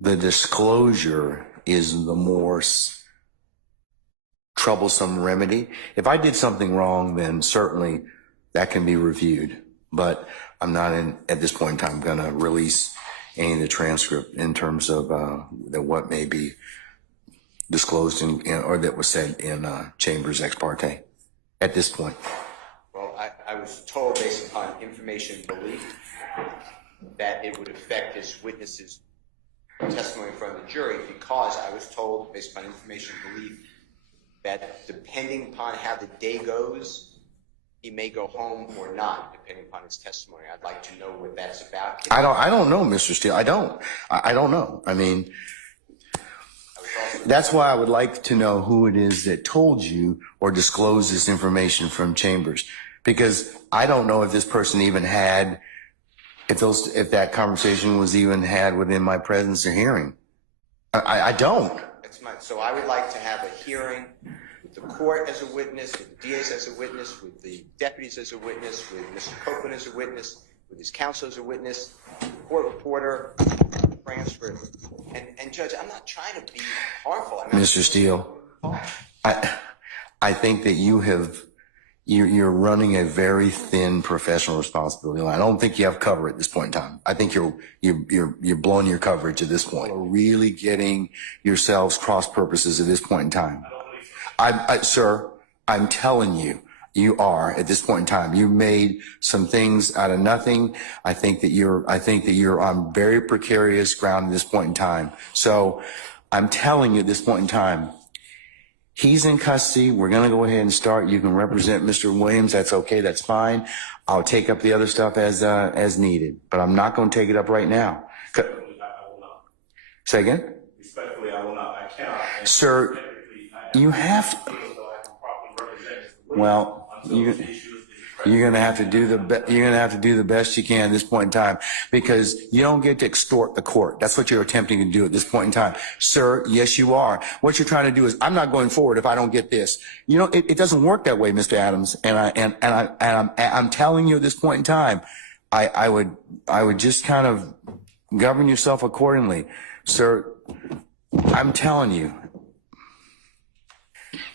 the disclosure is the more troublesome remedy. If I did something wrong, then certainly that can be reviewed. But I'm not at this point in time going to release any of the transcript in terms of what may be disclosed or that was said in Chambers ex parte at this point. Well, I was told based upon information belief that it would affect his witnesses' testimony in front of the jury, because I was told based upon information belief that depending upon how the day goes, he may go home or not, depending upon his testimony. I'd like to know what that's about. I don't know, Mr. Steele. I don't know. I mean, that's why I would like to know who it is that told you or disclosed this information from Chambers, because I don't know if this person even had, if that conversation was even had within my presence or hearing. I don't. So I would like to have a hearing with the court as a witness, with the DAs as a witness, with the deputies as a witness, with Mr. Copeland as a witness, with his counsel as a witness, the court reporter, transcript. And Judge, I'm not trying to be harmful. Mr. Steele, I think that you're running a very thin professional responsibility line. I don't think you have cover at this point in time. I think you're blowing your coverage at this point. You're really getting yourselves cross purposes at this point in time. Sir, I'm telling you, you are at this point in time. You made some things out of nothing. I think that you're on very precarious ground at this point in time. So I'm telling you at this point in time, he's in custody. We're going to go ahead and start. You can represent Mr. Williams. That's okay. That's fine. I'll take up the other stuff as needed, but I'm not going to take it up right now. Respectfully, I will not. Say again? Respectfully, I will not. I cannot. Sir, you have to. Well, you're going to have to do the best you can at this point in time, because you don't get to extort the court. That's what you're attempting to do at this point in time. Sir, yes, you are. What you're trying to do is, I'm not going forward if I don't get this. You know, it doesn't work that way, Mr. Adams. And I'm telling you at this point in time, I would just kind of govern yourself accordingly. Sir, I'm telling you,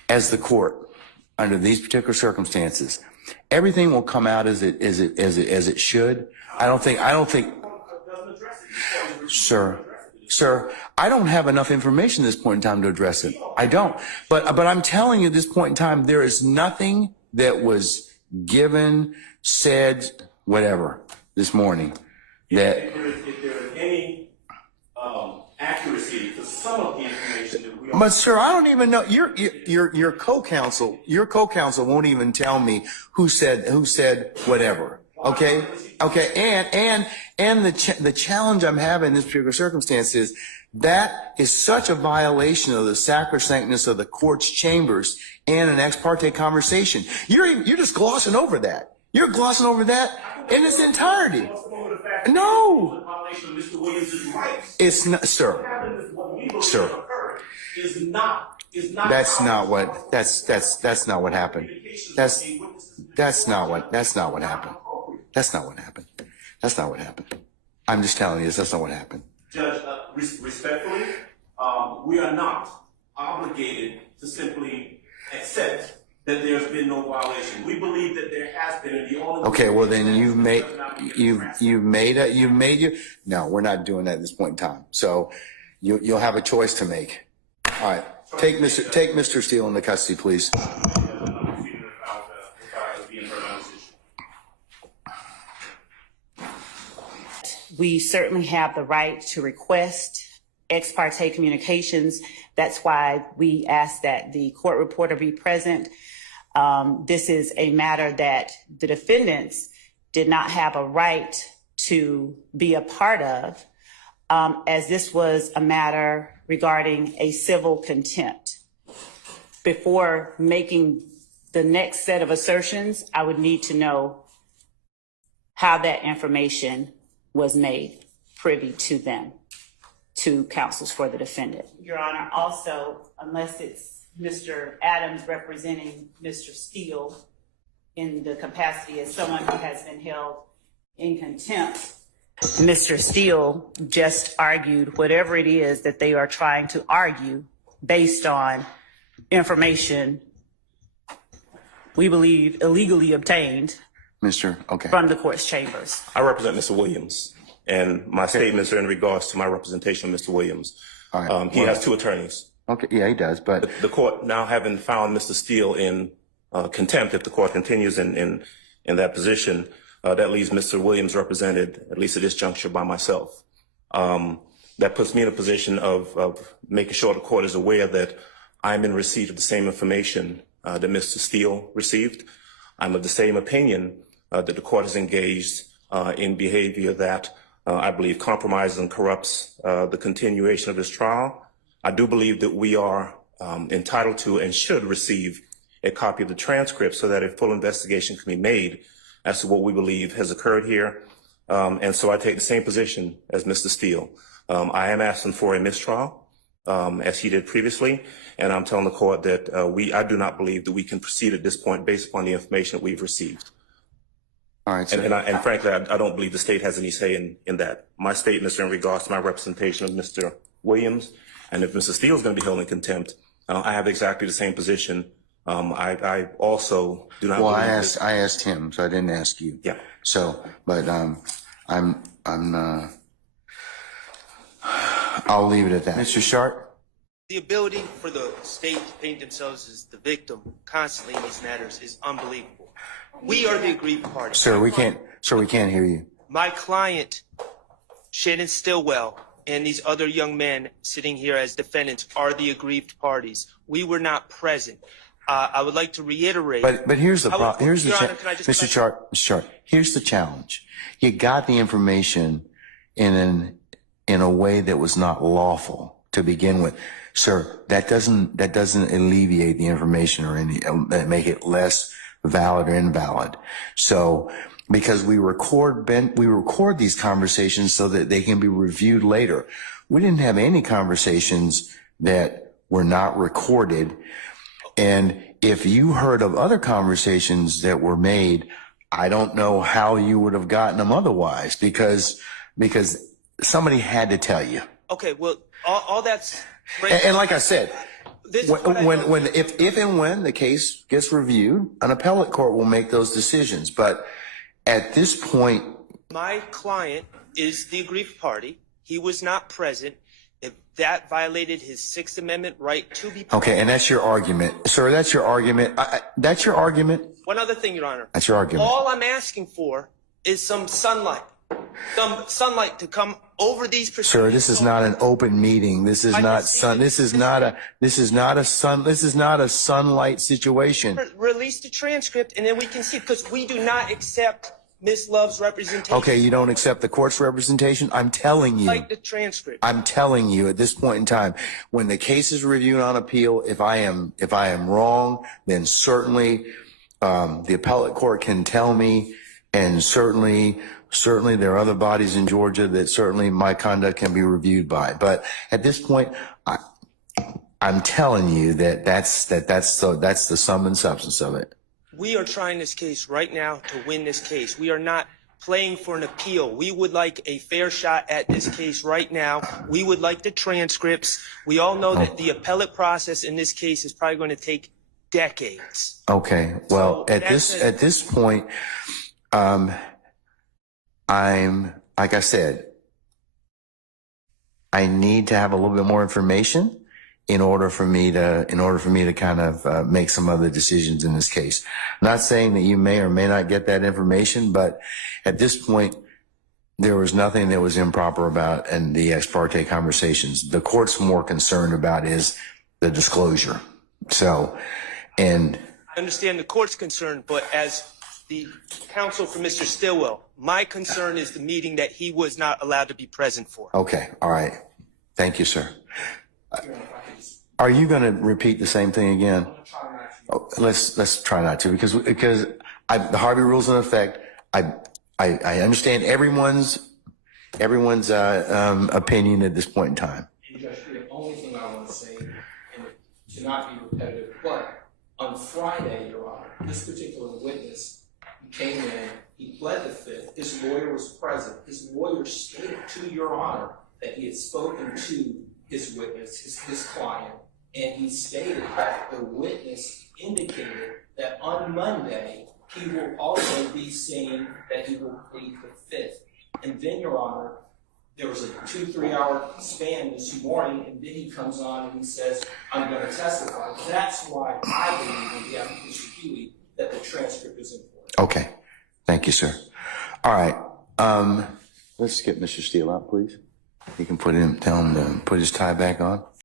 as the court, under these particular circumstances, everything will come out as it should. I don't think, sir, I don't have enough information at this point in time to address it. I don't. But I'm telling you at this point in time, there is nothing that was given, said, whatever, this morning that. If there is any accuracy to some of the information that we are. But sir, I don't even know. Your co-counsel won't even tell me who said whatever. Okay. And the challenge I'm having in this particular circumstance is that is such a violation of the sacrosanctness of the court's chambers and an ex parte conversation. You're just glossing over that. You're glossing over that in its entirety. No. It's not, sir. Sir. That's not what happened. That's not what happened. That's not what happened. I'm just telling you, that's not what happened. Judge, respectfully, we are not obligated to simply accept that there's been no violation. We believe that there has been, and the only. Okay, well then no, we're not doing that at this point in time. So you'll have a choice to make. All right, take Mr. Steele into custody, please. We certainly have the right to request ex parte communications. That's why we ask that the court reporter be present. This is a matter that the defendants did not have a right to be a part of, as this was a matter regarding a civil contempt. Before making the next set of assertions, I would need to know how that information was made privy to them, to counsels for the defendant. Your Honor, also, unless it's Mr. Adams representing Mr. Steele in the capacity as someone who has been held in contempt, Mr. Steele just argued whatever it is that they are trying to argue based on information we believe illegally obtained Okay. from the court's chambers. I represent Mr. Williams, and my statements are in regards to my representation of Mr. Williams. All right. He has two attorneys. Okay, yeah, he does, but The court now having found Mr. Steele in contempt, if the court continues in that position, that leaves Mr. Williams represented, at least at this juncture, by myself. That puts me in a position of making sure the court is aware that I'm in receipt of the same information that Mr. Steele received. I'm of the same opinion that the court is engaged in behavior that I believe compromises and corrupts the continuation of this trial. I do believe that we are entitled to and should receive a copy of the transcript so that a full investigation can be made as to what we believe has occurred here. And so I take the same position as Mr. Steele. I am asking for a mistrial, as he did previously, and I'm telling the court that I do not believe that we can proceed at this point based upon the information that we've received. all right, sir. And frankly, I don't believe the state has any say in that. My statements are in regards to my representation of Mr. Williams, and if Mr. Steele is going to be held in contempt, I have exactly the same position. I also do not. Well, believe I asked him, so I didn't ask you. Yeah. So, but I'll leave it at that. Mr. Sharp? The ability for the state to paint themselves as the victim constantly in these matters is unbelievable. We are the aggrieved party. Sir, we can't hear you. My client, Shannon Stillwell, and these other young men sitting here as defendants are the aggrieved parties. We were not present. I would like to reiterate. But here's the problem. Here's the Your Honor, challenge. can I just Mr. Sharp, here's the challenge. You got the information in a way that was not lawful to begin with. Sir, that doesn't alleviate the information or make it less valid or invalid. So, because we record these conversations so that they can be reviewed later. We didn't have any conversations that were not recorded. And if you heard of other conversations that were made, I don't know how you would have gotten them otherwise, because somebody had to tell you. Okay, well, all that's great. And like I said, This is what I know. if and when the case gets reviewed, an appellate court will make those decisions. But at this point, My client is the aggrieved party. He was not present. If that violated his Sixth Amendment right to be present. okay, and that's your argument, sir. That's your argument. That's your argument. One other thing, Your Honor. That's your argument. All I'm asking for is some sunlight. Some sunlight to come over these proceedings. Sir, this is not an open meeting. This is not sun. This is not a sunlight situation. Release the transcript and then we can see, because we do not accept Ms. Love's representation. Okay, you don't accept the court's representation? I'm telling you. Like the transcript. I'm telling you at this point in time, when the case is reviewed on appeal, if I am wrong, then certainly the appellate court can tell me, and certainly there are other bodies in Georgia that certainly my conduct can be reviewed by. But at this point, I'm telling you that's the sum and substance of it. We are trying this case right now to win this case. We are not playing for an appeal. We would like a fair shot at this case right now. We would like the transcripts. We all know that the appellate process in this case is probably going to take decades. Okay. Well, So at this point, I'm, like I said, I need to have a little bit more information in order for me to kind of make some other decisions in this case. I'm not saying that you may or may not get that information, but at this point, there was nothing that was improper about in the ex parte conversations. The court's more concerned about is the disclosure. So, and I understand the court's concerned, but as the counsel for Mr. Stillwell, my concern is the meeting that he was not allowed to be present for. okay, all right. Thank you, sir. Are you going to repeat the same thing again? Oh, let's try not to, because the Harvey rule's in effect. I understand everyone's opinion at this point in time. And Judge, the only thing I want to say, and to not be repetitive, but on Friday, Your Honor, this particular witness came in He pled the fifth. His lawyer was present. His lawyer stated to Your Honor that he had spoken to his witness, his client, and he stated that the witness indicated that on Monday he will also be saying that he will plead the fifth. And then, Your Honor, there was a 2-3 hour span this morning, and then he comes on and he says, I'm going to testify. That's why I believe in the application Huey that the transcript is important. Okay. Thank you, sir. All right. Let's get Mr. Steele out, please. You can tell him to put his tie back on.